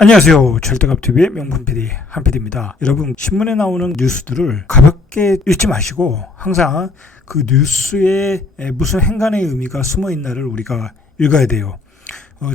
안녕하세요. 절대값TV의 명품 PD 한PD입니다. 여러분, 신문에 나오는 뉴스들을 가볍게 읽지 마시고 항상 그 뉴스에 무슨 행간의 의미가 숨어 있나를 우리가 읽어야 돼요.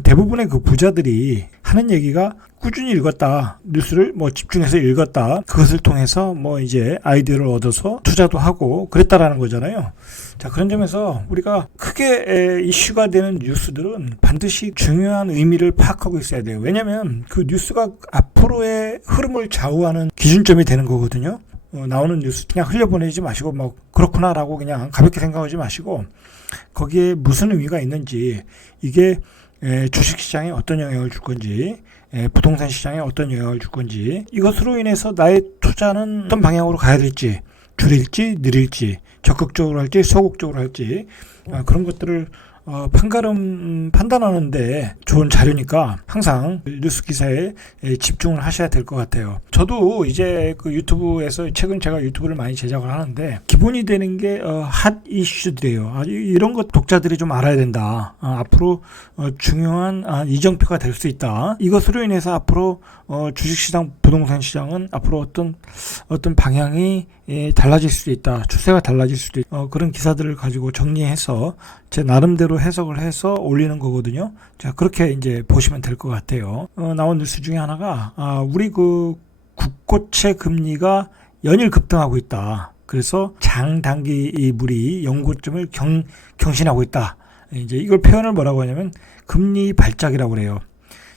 대부분의 그 부자들이 하는 얘기가 꾸준히 읽었다, 뉴스를 집중해서 읽었다, 그것을 통해서 이제 아이디어를 얻어서 투자도 하고 그랬다라는 거잖아요. 자, 그런 점에서 우리가 크게 이슈가 되는 뉴스들은 반드시 중요한 의미를 파악하고 있어야 돼요. 왜냐하면 그 뉴스가 앞으로의 흐름을 좌우하는 기준점이 되는 거거든요. 나오는 뉴스 그냥 흘려보내지 마시고 그렇구나라고 그냥 가볍게 생각하지 마시고 거기에 무슨 의미가 있는지, 이게 주식시장에 어떤 영향을 줄 건지, 부동산 시장에 어떤 영향을 줄 건지, 이것으로 인해서 나의 투자는 어떤 방향으로 가야 될지, 줄일지 늘릴지, 적극적으로 할지 소극적으로 할지, 그런 것들을 판단하는데 좋은 자료니까 항상 뉴스 기사에 집중을 하셔야 될 것 같아요. 저도 이제 그 유튜브에서 최근 제가 유튜브를 많이 제작을 하는데 기본이 되는 게 핫 이슈들이에요. 이런 것 독자들이 좀 알아야 된다. 앞으로 중요한 이정표가 될 수 있다. 이것으로 인해서 앞으로 주식시장, 부동산 시장은 앞으로 어떤 방향이 달라질 수도 있다. 추세가 달라질 수도 있다. 그런 기사들을 가지고 정리해서 제 나름대로 해석을 해서 올리는 거거든요. 자, 그렇게 이제 보시면 될 것 같아요. 나온 뉴스 중에 하나가 우리 그 국고채 금리가 연일 급등하고 있다. 그래서 장단기 물이 연고점을 경신하고 있다. 이제 이걸 표현을 뭐라고 하냐면 금리 발작이라고 그래요.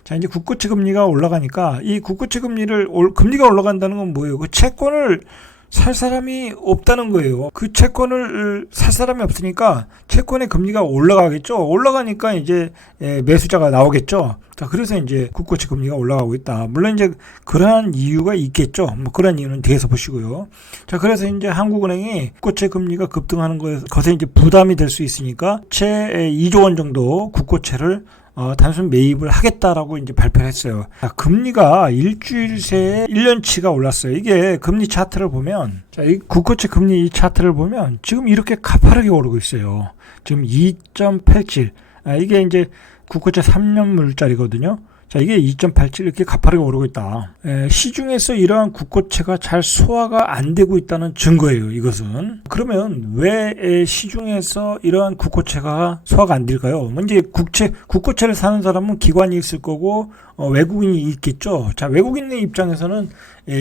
자, 이제 국고채 금리가 올라가니까 이 국고채 금리가 올라간다는 건 뭐예요? 그 채권을 살 사람이 없다는 거예요. 그 채권을 살 사람이 없으니까 채권의 금리가 올라가겠죠. 올라가니까 이제 매수자가 나오겠죠. 자, 그래서 이제 국고채 금리가 올라가고 있다. 물론 이제 그러한 이유가 있겠죠. 그런 이유는 뒤에서 보시고요. 자, 그래서 이제 한국은행이 국고채 금리가 급등하는 것에 이제 부담이 될 수 있으니까 채 2조 원 정도 국고채를 단순 매입을 하겠다라고 이제 발표를 했어요. 금리가 일주일 새에 1년치가 올랐어요. 이게 금리 차트를 보면, 이 국고채 금리 이 차트를 보면 지금 이렇게 가파르게 오르고 있어요. 지금 2.87. 이게 이제 국고채 3년물짜리거든요. 자, 이게 2.87 이렇게 가파르게 오르고 있다. 시중에서 이러한 국고채가 잘 소화가 안 되고 있다는 증거예요, 이것은. 그러면 왜 시중에서 이러한 국고채가 소화가 안 될까요? 이제 국고채를 사는 사람은 기관이 있을 거고, 외국인이 있겠죠. 자, 외국인의 입장에서는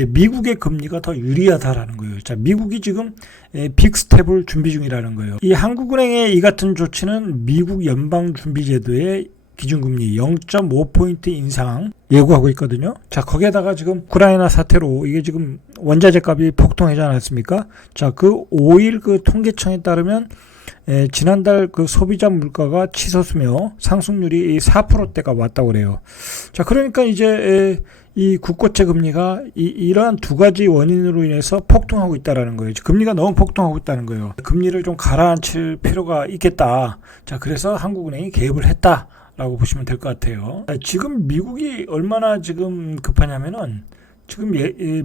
미국의 금리가 더 유리하다라는 거예요. 자, 미국이 지금 빅스텝을 준비 중이라는 거예요. 이 한국은행의 이 같은 조치는 미국 연방준비제도의 기준금리 0.5포인트 인상 예고하고 있거든요. 자, 거기에다가 지금 우크라이나 사태로 이게 지금 원자재 값이 폭등하지 않았습니까? 자, 그 5일 그 통계청에 따르면 지난달 그 소비자 물가가 치솟으며 상승률이 4%대가 왔다고 그래요. 자, 그러니까 이제 이 국고채 금리가 이러한 두 가지 원인으로 인해서 폭등하고 있다라는 거예요. 금리가 너무 폭등하고 있다는 거예요. 금리를 좀 가라앉힐 필요가 있겠다. 자, 그래서 한국은행이 개입을 했다 라고 보시면 될 것 같아요. 지금 미국이 얼마나 지금 급하냐면은 지금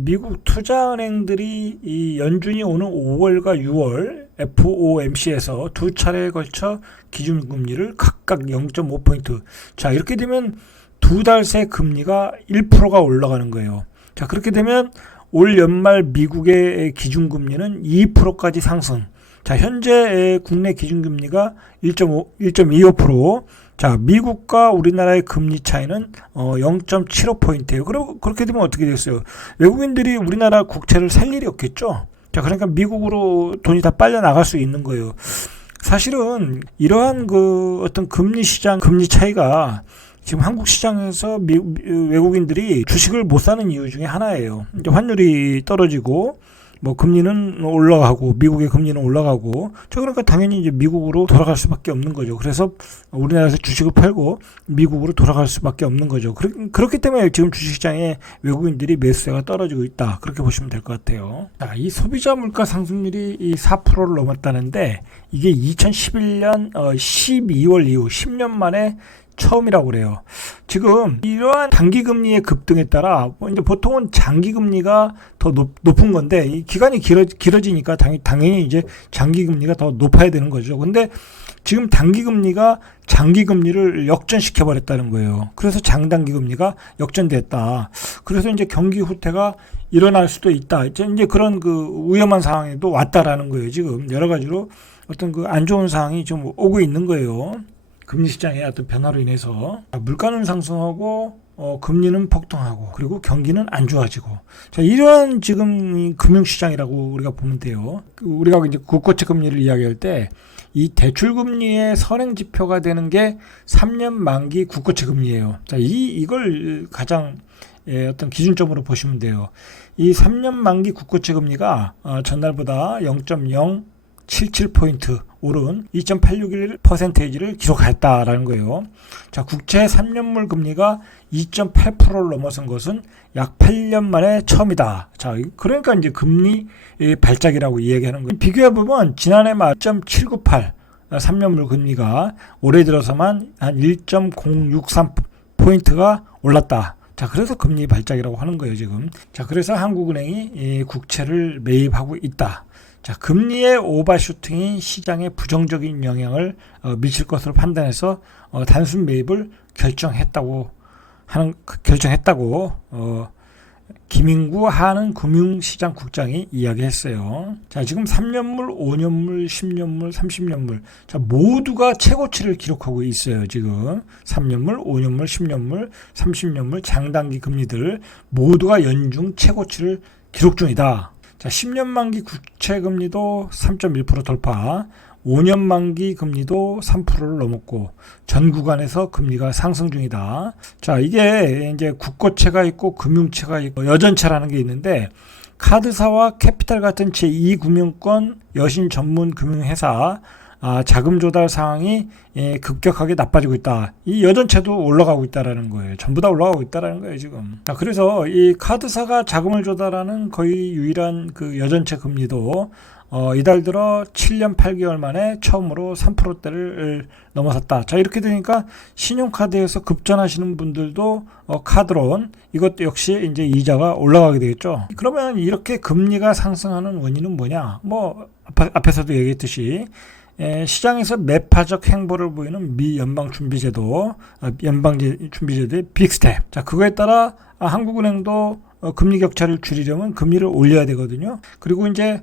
미국 투자은행들이 이 연준이 오는 5월과 6월 FOMC에서 두 차례에 걸쳐 기준금리를 각각 0.5포인트. 자, 이렇게 되면 두 달 새 금리가 1%가 올라가는 거예요. 자, 그렇게 되면 올 연말 미국의 기준금리는 2%까지 상승. 자, 현재 국내 기준금리가 1.25%. 자, 미국과 우리나라의 금리 차이는 0.75포인트예요. 그렇게 되면 어떻게 됐어요? 외국인들이 우리나라 국채를 살 일이 없겠죠. 자, 그러니까 미국으로 돈이 다 빨려 나갈 수 있는 거예요. 사실은 이러한 그 어떤 금리 시장 금리 차이가 지금 한국 시장에서 외국인들이 주식을 못 사는 이유 중에 하나예요. 이제 환율이 떨어지고 금리는 올라가고 미국의 금리는 올라가고, 그러니까 당연히 이제 미국으로 돌아갈 수밖에 없는 거죠. 그래서 우리나라에서 주식을 팔고 미국으로 돌아갈 수밖에 없는 거죠. 그렇기 때문에 지금 주식시장에 외국인들이 매수세가 떨어지고 있다. 그렇게 보시면 될 것 같아요. 자, 이 소비자 물가 상승률이 이 4%를 넘었다는데 이게 2011년 12월 이후 10년 만에 처음이라고 그래요. 지금 이러한 단기금리의 급등에 따라 이제 보통은 장기금리가 더 높은 건데 이 기간이 길어지니까 당연히 이제 장기금리가 더 높아야 되는 거죠. 근데 지금 단기금리가 장기금리를 역전시켜버렸다는 거예요. 그래서 장단기금리가 역전됐다. 그래서 이제 경기 후퇴가 일어날 수도 있다. 이제 그런 그 위험한 상황에도 왔다라는 거예요. 지금 여러 가지로 어떤 그 안 좋은 상황이 좀 오고 있는 거예요. 금리 시장의 어떤 변화로 인해서 물가는 상승하고 금리는 폭등하고 그리고 경기는 안 좋아지고 자 이러한 지금 금융시장이라고 우리가 보면 돼요. 우리가 이제 국고채 금리를 이야기할 때 이 대출금리의 선행지표가 되는 게 3년 만기 국고채 금리예요. 자 이걸 가장 어떤 기준점으로 보시면 돼요. 이 3년 만기 국고채 금리가 전날보다 0.077포인트 오른 2.861%를 기록했다라는 거예요. 자, 국채 3년물 금리가 2.8%를 넘어선 것은 약 8년 만에 처음이다. 자, 그러니까 이제 금리 발작이라고 이야기하는 거예요. 비교해보면 지난해 말 1.798 3년물 금리가 올해 들어서만 한 1.063포인트가 올랐다. 자, 그래서 금리 발작이라고 하는 거예요, 지금. 자, 그래서 한국은행이 국채를 매입하고 있다. 자, 금리의 오버슈팅이 시장에 부정적인 영향을 미칠 것으로 판단해서 단순 매입을 결정했다고 김인구 한은금융시장국장이 이야기했어요. 자, 지금 3년물, 5년물, 10년물, 30년물 자 모두가 최고치를 기록하고 있어요. 지금 3년물, 5년물, 10년물, 30년물 장단기 금리들 모두가 연중 최고치를 기록 중이다. 자, 10년 만기 국채 금리도 3.1% 돌파, 5년 만기 금리도 3%를 넘었고 전 구간에서 금리가 상승 중이다. 자, 이게 이제 국고채가 있고 금융채가 있고 여전채라는 게 있는데 카드사와 캐피탈 같은 제2금융권 여신 전문 금융회사 자금 조달 상황이 급격하게 나빠지고 있다. 이 여전채도 올라가고 있다라는 거예요. 전부 다 올라가고 있다라는 거예요, 지금. 자, 그래서 이 카드사가 자금을 조달하는 거의 유일한 그 여전채 금리도 이달 들어 7년 8개월 만에 처음으로 3%대를 넘어섰다. 자, 이렇게 되니까 신용카드에서 급전하시는 분들도 카드론 이것도 역시 이제 이자가 올라가게 되겠죠. 그러면 이렇게 금리가 상승하는 원인은 뭐냐? 뭐 앞에서도 얘기했듯이 시장에서 매파적 행보를 보이는 미 연방준비제도의 빅스텝. 자, 그거에 따라 한국은행도 금리 격차를 줄이려면 금리를 올려야 되거든요. 그리고 이제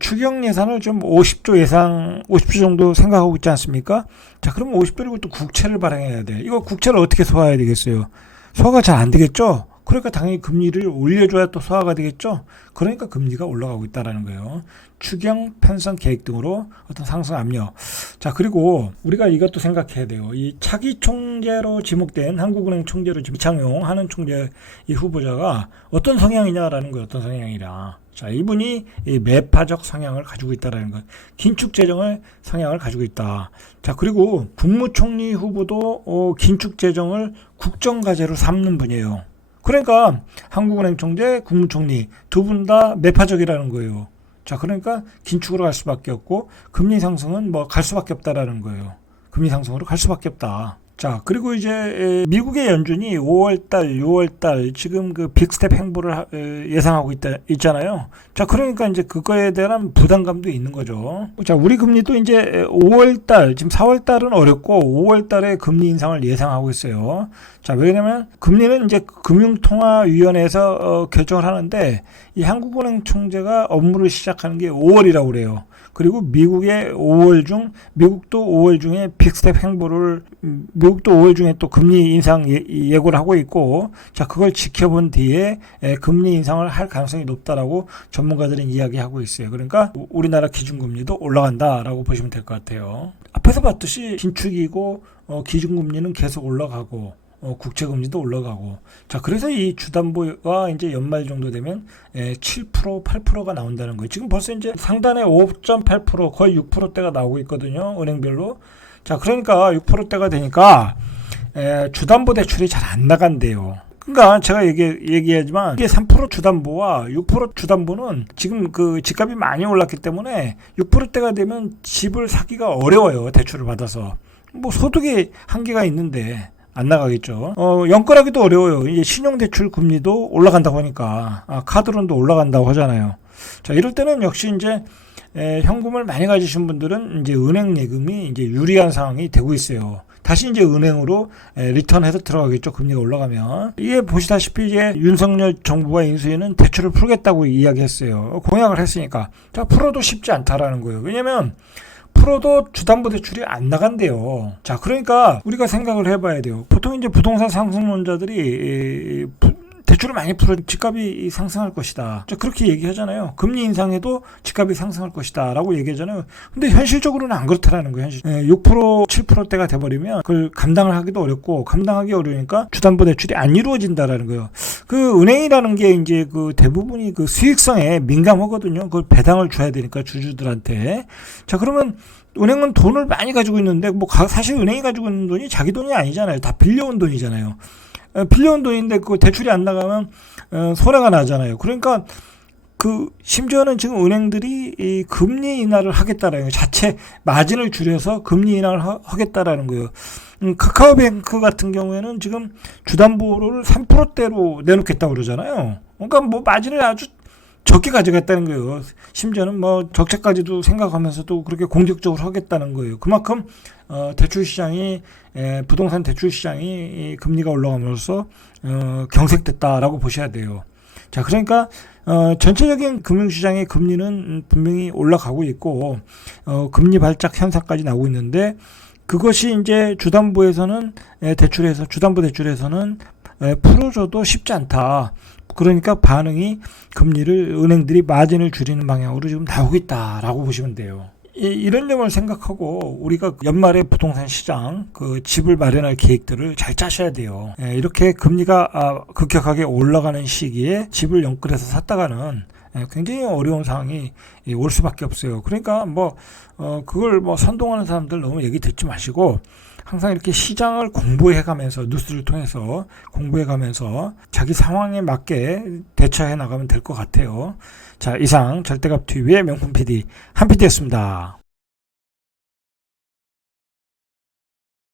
추경 예산을 좀 50조 정도 생각하고 있지 않습니까? 자, 그러면 50조를 또 국채를 발행해야 돼. 이거 국채를 어떻게 소화해야 되겠어요? 소화가 잘 안 되겠죠? 그러니까 당연히 금리를 올려줘야 또 소화가 되겠죠. 그러니까 금리가 올라가고 있다라는 거예요. 추경, 편성 계획 등으로 어떤 상승 압력. 자, 그리고 우리가 이것도 생각해야 돼요. 이 차기 총재로 지목된 한국은행 총재로 이창용 하는 총재 이 후보자가 어떤 성향이냐라는 거예요. 어떤 성향이라. 자, 이분이 이 매파적 성향을 가지고 있다라는 것. 긴축 재정을 성향을 가지고 있다. 자, 그리고 국무총리 후보도 긴축 재정을 국정과제로 삼는 분이에요. 그러니까 한국은행 총재, 국무총리 두 분 다 매파적이라는 거예요. 자, 그러니까 긴축으로 갈 수밖에 없고 금리 상승은 뭐 갈 수밖에 없다라는 거예요. 금리 상승으로 갈 수밖에 없다. 자, 그리고 이제 미국의 연준이 5월달, 6월달 지금 그 빅스텝 행보를 예상하고 있잖아요. 자, 그러니까 이제 그거에 대한 부담감도 있는 거죠. 자, 우리 금리도 이제 5월달, 지금 4월달은 어렵고 5월달에 금리 인상을 예상하고 있어요. 자, 왜냐면 금리는 이제 금융통화위원회에서 결정을 하는데 이 한국은행 총재가 업무를 시작하는 게 5월이라고 그래요. 그리고 미국도 5월 중에 빅스텝 행보를 미국도 5월 중에 또 금리 인상 예고를 하고 있고 자, 그걸 지켜본 뒤에 금리 인상을 할 가능성이 높다라고 전문가들은 이야기하고 있어요. 그러니까 우리나라 기준금리도 올라간다라고 보시면 될 것 같아요. 앞에서 봤듯이 긴축이고 기준금리는 계속 올라가고 국채금리도 올라가고 자, 그래서 이 주담보가 이제 연말 정도 되면 7%, 8%가 나온다는 거예요. 지금 벌써 이제 상단에 5.8% 거의 6%대가 나오고 있거든요. 은행별로. 자, 그러니까 6%대가 되니까 주담보 대출이 잘 안 나간대요. 그러니까 제가 얘기하지만 이게 3% 주담보와 6% 주담보는 지금 그 집값이 많이 올랐기 때문에 6%대가 되면 집을 사기가 어려워요. 대출을 받아서. 뭐 소득이 한계가 있는데 안 나가겠죠. 연끌하기도 어려워요. 이제 신용대출 금리도 올라간다고 하니까 카드론도 올라간다고 하잖아요. 자, 이럴 때는 역시 이제 현금을 많이 가지신 분들은 이제 은행 예금이 이제 유리한 상황이 되고 있어요. 다시 이제 은행으로 리턴해서 들어가겠죠. 금리가 올라가면. 이게 보시다시피 이제 윤석열 정부와 인수위는 대출을 풀겠다고 이야기했어요. 공약을 했으니까. 자, 풀어도 쉽지 않다라는 거예요. 왜냐면 풀어도 주담보대출이 안 나간대요. 자, 그러니까 우리가 생각을 해봐야 돼요. 보통 이제 부동산 상승론자들이 대출을 많이 풀어 집값이 상승할 것이다. 그렇게 얘기하잖아요. 금리 인상에도 집값이 상승할 것이다 라고 얘기하잖아요. 근데 현실적으로는 안 그렇다라는 거예요. 6% 7%대가 돼버리면 그걸 감당을 하기도 어렵고, 감당하기 어려우니까 주담보대출이 안 이루어진다라는 거예요. 그 은행이라는 게 이제 그 대부분이 그 수익성에 민감하거든요. 그걸 배당을 줘야 되니까 주주들한테. 자, 그러면 은행은 돈을 많이 가지고 있는데 뭐 사실 은행이 가지고 있는 돈이 자기 돈이 아니잖아요. 다 빌려온 돈이잖아요. 빌려온 돈인데 그 대출이 안 나가면 손해가 나잖아요. 그러니까 그 심지어는 지금 은행들이 이 금리 인하를 하겠다라는 거예요. 자체 마진을 줄여서 금리 인하를 하겠다라는 거예요. 카카오뱅크 같은 경우에는 지금 주담보를 3%대로 내놓겠다고 그러잖아요. 그러니까 뭐 마진을 아주 적게 가져갔다는 거예요. 심지어는 뭐 적자까지도 생각하면서도 그렇게 공격적으로 하겠다는 거예요. 그만큼 대출 시장이 부동산 대출 시장이 금리가 올라가면서 경색됐다라고 보셔야 돼요. 자, 그러니까 전체적인 금융시장의 금리는 분명히 올라가고 있고 금리 발작 현상까지 나오고 있는데, 그것이 이제 주담보에서는 주담보 대출에서는 풀어줘도 쉽지 않다. 그러니까 반응이 금리를 은행들이 마진을 줄이는 방향으로 지금 나오고 있다라고 보시면 돼요. 이런 점을 생각하고 우리가 연말에 부동산 시장 그 집을 마련할 계획들을 잘 짜셔야 돼요. 이렇게 금리가 급격하게 올라가는 시기에 집을 연끌해서 샀다가는 굉장히 어려운 상황이 올 수밖에 없어요. 그러니까 그걸 선동하는 사람들 너무 얘기 듣지 마시고 항상 이렇게 시장을 공부해가면서, 뉴스를 통해서 공부해가면서 자기 상황에 맞게 대처해 나가면 될 것 같아요. 자, 이상 절대값TV의 명품 PD 한 PD였습니다.